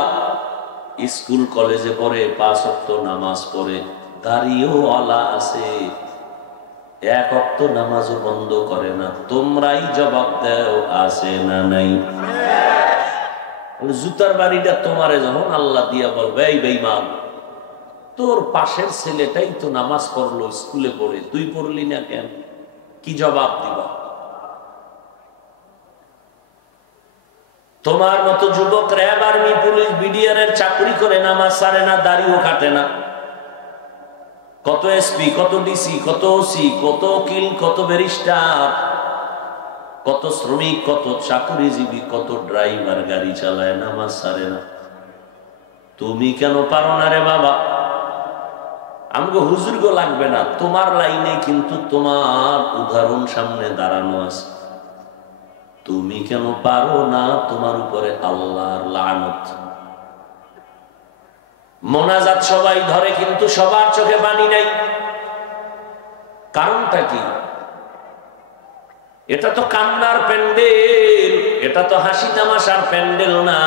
স্কুল কলেজে পড়ে, 5 ওয়াক্ত নামাজ পড়ে, দাড়িও আলা আছে, 1 ওয়াক্ত নামাজও বন্ধ করে না। তোমরাই জবাব দাও, আছে না নাই? জুতার বাড়িটা তোমারে যখন আল্লাহ দিয়া বলবে, এই বেঈমান, তোর পাশের ছেলেটাই তো নামাজ পড়লো, স্কুলে পড়ে, তুই পড়লি না কেন? কি জবাব দিবা? তোমার মতো যুবক র্যাব, আর্মি, পুলিশ, বিডিআর এর চাকরি করে, নামাজ ছাড়ে না, দাড়িও কাটে না। কত এসপি, কত ডিসি, কত ওসি, কত উকিল, কত ব্যারিস্টার, কত শ্রমিক, কত চাকরিজীবী, কত ড্রাইভার গাড়ি চালায়, নামাজ ছাড়ে না। তুমি কেন পারো না রে বাবা? আমগো হুজুরগো লাগবে না, তোমার লাইনে কিন্তু তোমার উদাহরণ সামনে দাঁড়ানো আছে। তুমি কেন পারো না? তোমার উপরে আল্লাহর লানত। মোনাজাত সবাই ধরে, কিন্তু সবার চোখে পানি নাই। কারণটা কি? এটা তো কান্নার প্যান্ডেল, এটা তো হাসি তামাশার প্যান্ডেল না।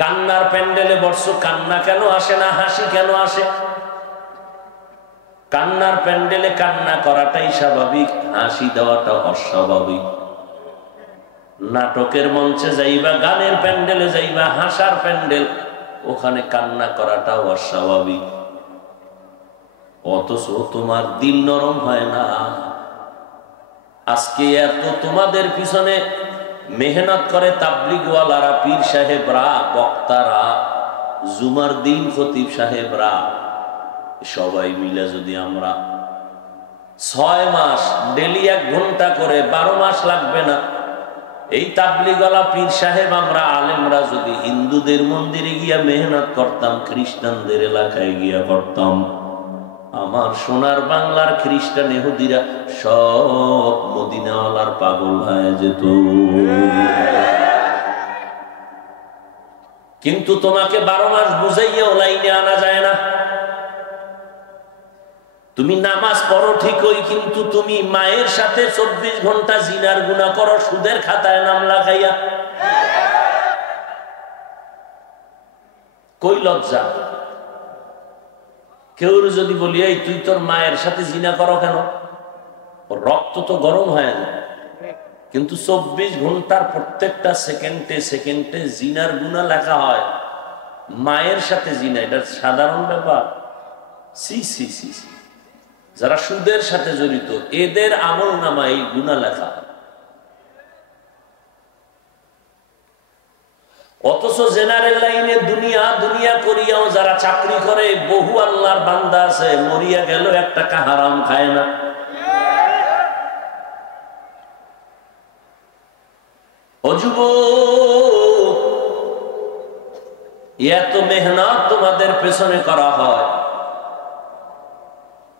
কান্নার প্যান্ডেলে বর্ষ, কান্না কেন আসে না, হাসি কেন আসে? কান্নার প্যান্ডেলে কান্না করাটাই স্বাভাবিক, হাসি দেওয়াটা অস্বাভাবিক। নাটকের মঞ্চে যাইবা, গানের প্যান্ডেলে যাইবা, হাসার প্যান্ডেল, ওখানে কান্না করাটাও অস্বাভাবিক। অথচ তোমার দিল নরম হয় না। আজকে এত তোমাদের পিছনে মেহনত করে তাবলিগওয়ালারা, পীর সাহেবরা, বক্তারা, জুমার দিন খতিব সাহেবরা, সবাই মিলে যদি আমরা 6 মাস ডেলি 1 ঘন্টা করে, 12 মাস লাগবে না, এই তাবলিগওয়ালা পীর সাহেব আমরা আলেমরা যদি হিন্দুদের মন্দিরে গিয়া মেহনত করতাম, খ্রিস্টানদের এলাকায় গিয়া করতাম, আমার সোনার বাংলার খ্রিস্টান ইহুদিরা সব মদিনাওয়ালার পাগল হয়ে যেত। কিন্তু তোমাকে 12 মাস বুঝাইয়াও লাইনে আনা যায় না। তুমি নামাজ পড়ো ঠিকই, কিন্তু তুমি মায়ের সাথে 24 ঘন্টা জিনার গুনাহ করো, সুদের খাতায় নাম লাগাইয়া। কই লজ্জা? কেউ যদি বলি এই তুই তোর মায়ের সাথে জিনা করো কেন, রক্ত তো গরম হয়ে যায়। কিন্তু 24 ঘন্টার প্রত্যেকটা সেকেন্ডে সেকেন্ডে জিনার গুনাহ লেখা হয়। মায়ের সাথে জিনা এটা সাধারণ ব্যাপার? সি সি সি সি। যারা সুদের সাথে জড়িত এদের আমল নামা এই গুনাহ লেখা। অথচ জেনারেল লাইনে দুনিয়া দুনিয়া করিয়াও যারা চাকরি করে, বহু আল্লাহর বান্দা আছে মরিয়া গেল এক টাকা হারাম খায় না। ও যুবক, এত মেহনত তোমাদের পেছনে করা হয়।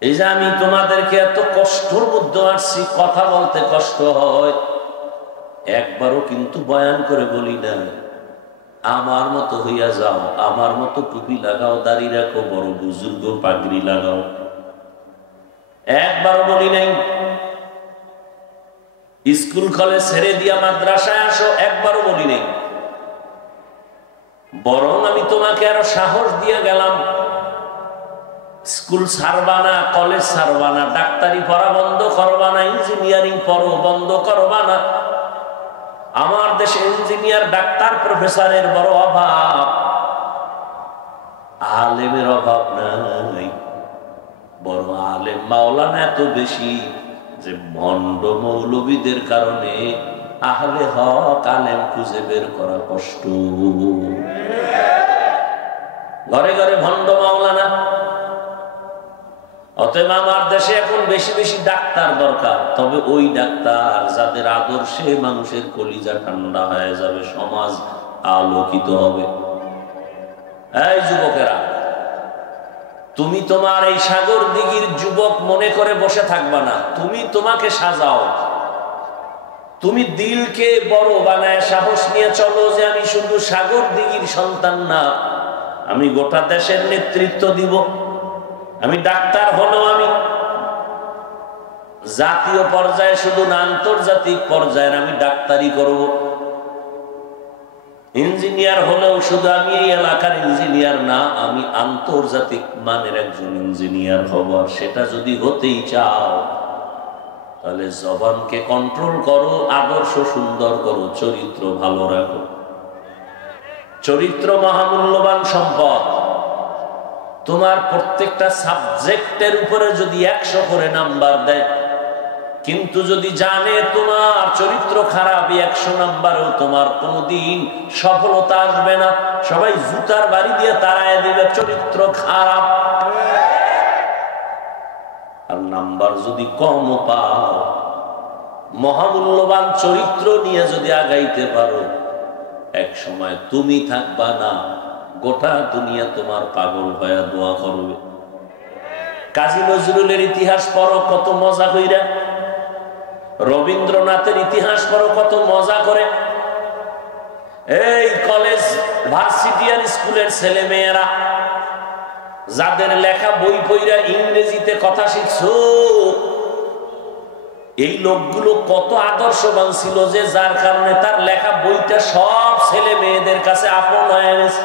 এই যে আমি তোমাদেরকে এত কষ্টর মধ্যে আসছি, কথা বলতে কষ্ট হয়, একবারও কিন্তু বয়ান করে বলি না আমার মতো হইয়া যাও, আমার মতো টুপি লাগাও, দাড়ি রাখো, বড় বুজুর্গ পাগড়ি লাগাও, একবারও বলি নাই। স্কুল কলেজ ছেড়ে দিয়া মাদ্রাসায় আসো, একবারও বলি নাই। বরং আমি তোমাকে আরো সাহস দিয়ে গেলাম, স্কুল ছাড়বা না, কলেজ ছাড়বা না, ডাক্তারি পড়া বন্ধ করবা না, ইঞ্জিনিয়ারিং পড়ো বন্ধ করবা না। আমার দেশে ইঞ্জিনিয়ার, ডাক্তার, প্রফেসরের বড় অভাব, আলেমের অভাব নাই। বড় আলেম মাওলানা এত বেশি যে ভণ্ড মৌলবীদের কারণে আহলে হক আলেম খুঁজে বের করা কষ্ট। ঘরে ঘরে ভণ্ড মাওলানা। অতএব আমার দেশে এখন বেশি বেশি ডাক্তার দরকার, তবে ওই ডাক্তার যাদের আদর্শে মানুষের কলিজা ঠান্ডা হয়ে যাবে, সমাজ আলোকিত হবে। এই যুবকেরা, তুমি তোমার এই সাগর দিঘির যুবক মনে করে বসে থাকবা না, তুমি তোমাকে সাজাও। তুমি দিলকে বড় বানায় সাহস নিয়ে চলো যে আমি শুধু সাগর দিঘির সন্তান না, আমি গোটা দেশের নেতৃত্ব দিব। আমি ডাক্তার হলেও আমি জাতীয় পর্যায়ে শুধু না, আন্তর্জাতিক পর্যায়ে আমি ডাক্তারি করব। ইঞ্জিনিয়ার হলেও শুধু আমি এই এলাকার ইঞ্জিনিয়ার না, আমি আন্তর্জাতিক মানের একজন ইঞ্জিনিয়ার হব। আর সেটা যদি হতেই চাও তাহলে জবানকে কন্ট্রোল করো, আদর্শ সুন্দর করো, চরিত্র ভালো রাখো। চরিত্র মহামূল্যবান সম্পদ। তোমার প্রত্যেকটা সাবজেক্টের উপরে যদি 100 করে নাম্বার দেয়, কিন্তু যদি জানে তোমার চরিত্র খারাপ, 100 নাম্বারেও তোমার কোনোদিন সফলতা আসবে না। সবাই জুতার বাড়ি দিয়ে তাড়ায় দিবে, চরিত্র খারাপ। আর নাম্বার যদি কম পাও, মহামূল্যবান চরিত্র নিয়ে যদি আগাইতে পারো, এক সময় তুমি থাকবা না, গোটা দুনিয়া তোমার পাগল হয়ে দোয়া করবে। কাজী নজরুলের ইতিহাস পড়ো, কত মজা কইরা। রবীন্দ্রনাথের ইতিহাস পড়ো, কত মজা করে। এই কলেজ, ভার্সিটি আর স্কুলের ছেলে মেয়েরা যাদের লেখা বই পড়া ইংরেজিতে কথা শিখছো, এই লোকগুলো কত আদর্শবান ছিল যে যার কারণে তার লেখা বইটা সব ছেলে মেয়েদের কাছে আপন হয়ে গেছে।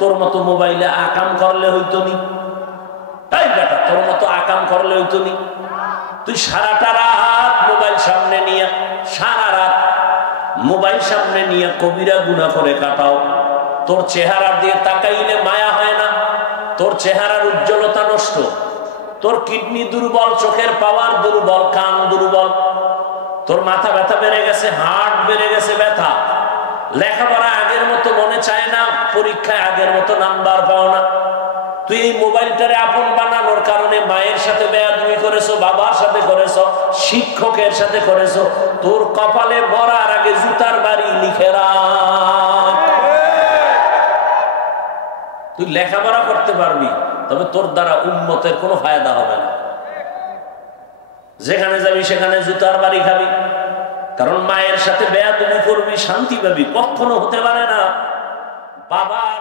তোর মতো মোবাইলে আকাম করলে হইতো নি, তাই বেটা, তোর মতো আকাম করলে হইতো নি। তুই সারাটা রাত মোবাইল সামনে নিয়ে, সারা রাত মোবাইল সামনে নিয়ে কবিরা গুনাহ করে কাটাও। তোর চেহারা দিয়ে তাকাইলে মায়া হয় না, তোর চেহারার উজ্জ্বলতা নষ্ট, তোর কিডনি দুর্বল, চোখের পাওয়ার দুর্বল, কান দুর্বল, তোর মাথা ব্যথা বেড়ে গেছে, হার্ট বেড়ে গেছে ব্যথা, লেখাপড়া আগের মতো মনে চায় না, পরীক্ষায় আগের মতো নাম্বার পাও না। তুই এই মোবাইলটারে আপন বানানোর কারণে মায়ের সাথে বেয়াদবি করেছো, বাবার সাথে করেছো, শিক্ষকের সাথে করেছো। তোর কপালে মরার আগে জুতার বাড়ি লিখে রাখ। তুই লেখাপড়া করতে পারবি, তবে তোর দ্বারা উম্মতের কোনো ফায়দা হবে না। যেখানে যাবি সেখানে জুতার বাড়ি খাবি, কারণ মায়ের সাথে বেয়াদবি করবি, শান্তি পাবি, কখনো হতে পারে না। বাবার